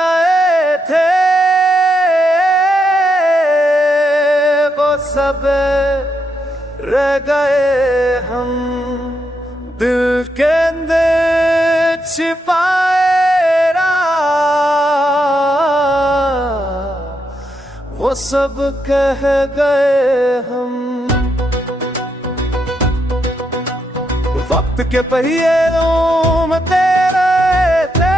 सजाए थे वो सब रह गए हम, दिल के अंदर छिपाए वो सब कह गए हम। वक्त के पहिए घूमते रहे थे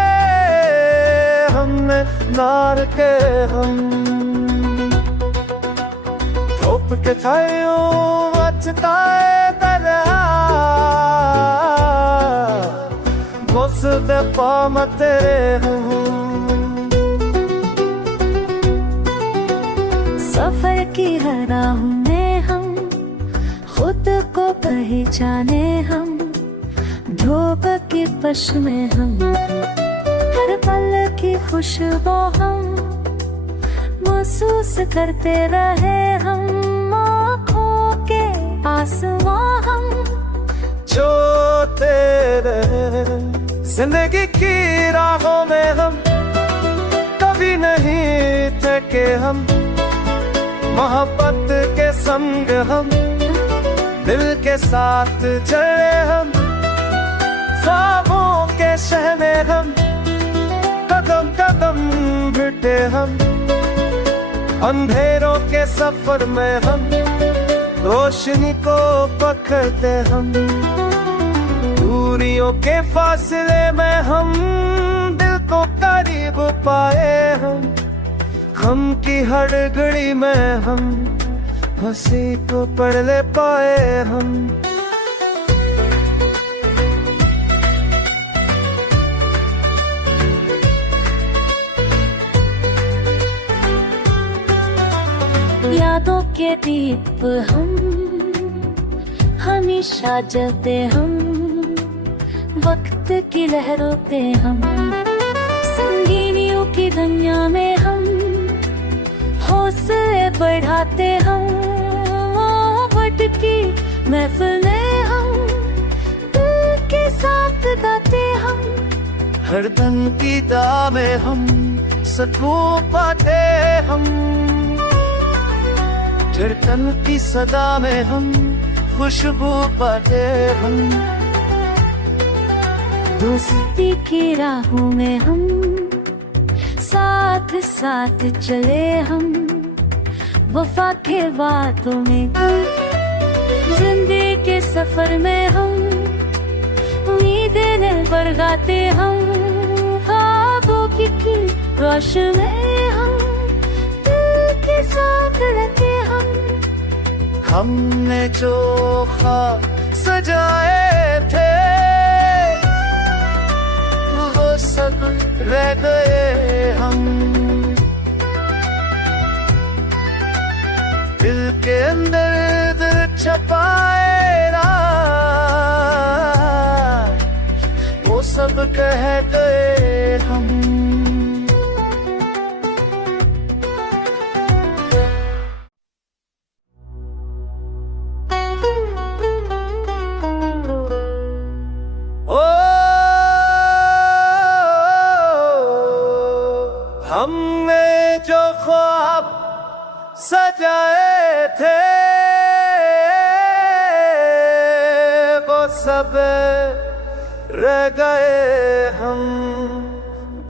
हमने नार के हम, धूप के छायों बचताए तरह घुसते पाम तेरे हम। सफर की हर राहों में हम खुद को पहचाने हम, धूप की पश में हम हर पल की खुशबू हम महसूस करते रहे हम, आँखों के आंसुओं हम जो तेरे जिंदगी की राहों में हम कभी नहीं थके हम, मोहब्बत के संग हम दिल के साथ चले हम, ख्वाबों के शहर में हम कदम कदम भिड़ते हम, अंधेरों के सफर में हम रोशनी को पकड़ते हम, दूरियों के फासले में हम दिल को करीब पाए हम की हर घड़ी में हम हंसी को पढ़ ले पाए हम। यादों के दीप हम हमेशा जलते हम, वक्त की लहरों पे हम संगीनियों की दुनिया में हम हौसले बढ़ाते हम, मोहब्बत की महफिल में हम दिल के साथ गाते हम, हर दम की दाह में हम सुकून पाते हम, धड़कन की सदा में हम खुशबू पाते हम, दोस्ती की राहों में हम साथ साथ चले हम, वफा के वादों में जिंदगी के सफर में हम उम्मीदें बरगाते हम, ख्वाबों की रोशन में हम दिल के साथ रहते हम। हमने जो ख्वाब सजाए थे वो सब रह गए हम, दिल के अंदर दिल छपाए वो सब कह गए हम। हमने जो ख्वाब सजाए थे वो सब रह गए हम,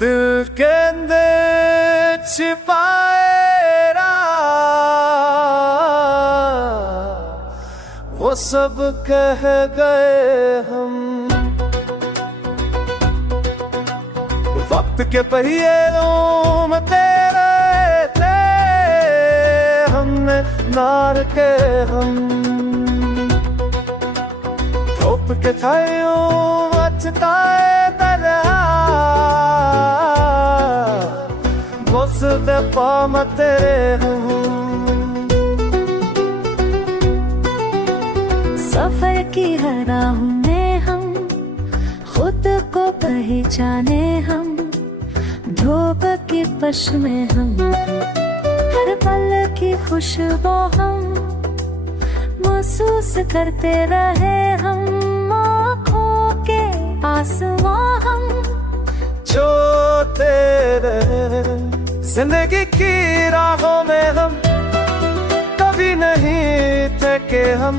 दिल के अंदर छिपाए वो सब कह गए हम। वक्त के पहिए घूमते रहे थे हमने नार के हम, धूप के छायों बचताए तरह घुसते पाम तेरे हम। सफर की हर राहों में हम खुद को पहचाने हम, धूप की पश में हम हर पल की खुशबू हम महसूस करते रहे हम, आँखों के आंसुओं हम जो तेरे जिंदगी की राहों में हम कभी नहीं थके हम,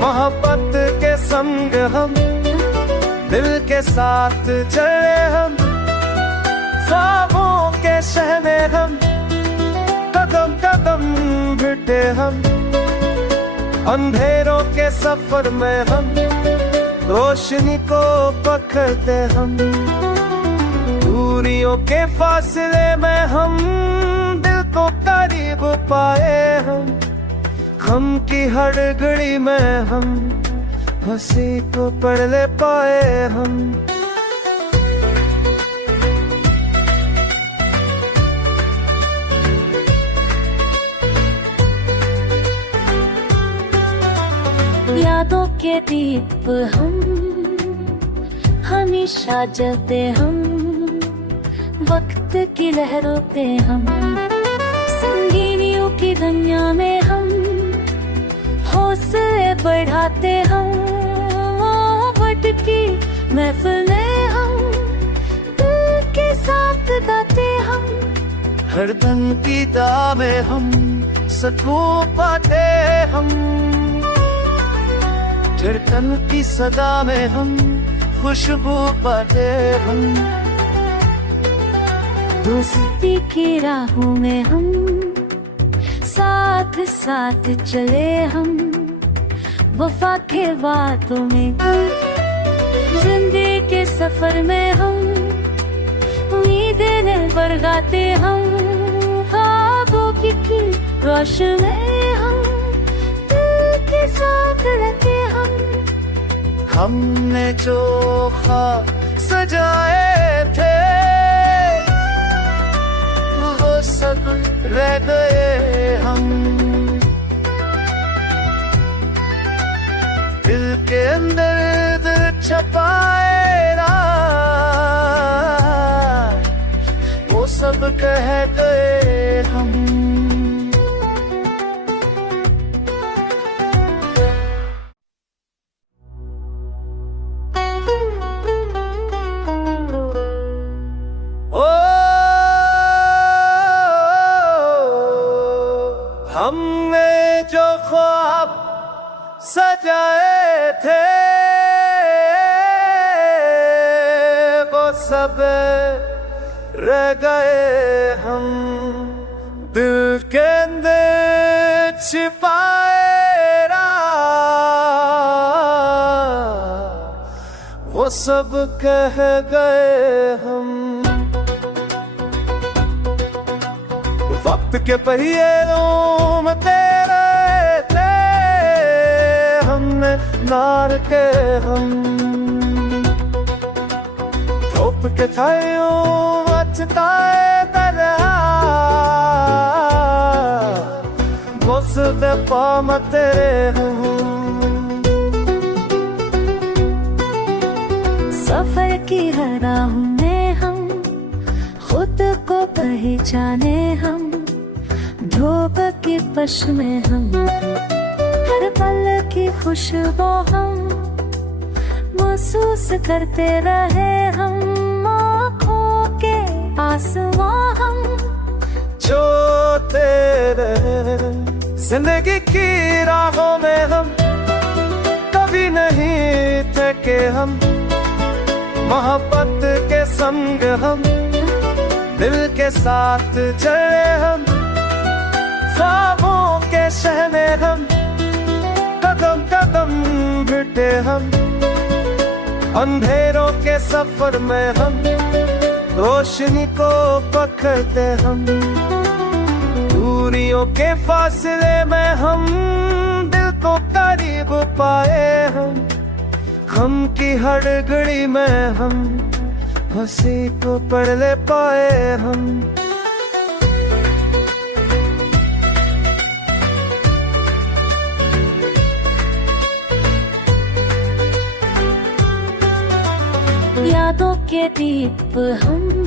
मोहब्बत के संग हम दिल के साथ चले हम, ख्वाबों के शहर में हम कदम कदम भिड़ते हम, अंधेरों के सफर में हम रोशनी को पकड़ते हम, दूरियों के फासले में हम दिल को करीब पाए हम की हर घड़ी में हम हंसी को पढ़ ले पाए हम। यादों के दीप हम हमेशा जलते हम, वक्त की लहरों पे हम संगीनियों की दुनिया में हम हौसले बढ़ाते हम, मोहब्बत की महफिल में हम दिल के साथ गाते हम, हर दम की दाह में हम सुकून पाते हम, धड़कन की सदा में हम खुशबू पाते हम, दोस्ती की राहों में हम साथ साथ चले हम, वफा के वादों में जिंदगी के सफर में हम उम्मीदें बरगाते हम, ख्वाबों की रोशन में हम दिल के साथ रहते हम, हमने जो ख्वाब सजाए थे वो सब रह गए हम, दिल के अंदर दिल छपाए ना वो सब कह गए हम। हमने जो ख्वाब सजाए थे वो सब रह गए हम, दिल के अंदर छिपाए वो सब कह गए हम। वक्त के पहिए घूमते रहे थे हमने नार के हम, धूप के छायों बचताए तरह मुझद पामते हम, सफर की हर राहों में हम खुद को पहचाने हम, धूप की पश में हम हर पल की खुशबू हम महसूस करते रहे हम, आँखों के आसमां हम जो तेरे जिंदगी की राहों में हम कभी नहीं थके हम, मोहब्बत के संग हम दिल के साथ चले हम, ख्वाबों के शहर में हम कदम कदम भिड़ते हम, अंधेरों के सफर में हम रोशनी को पकड़ते हम, दूरियों के फासले में हम दिल को करीब पाए हम की हर घड़ी में हम हंसी को पढ़ ले पाए हम। यादों के दीप हम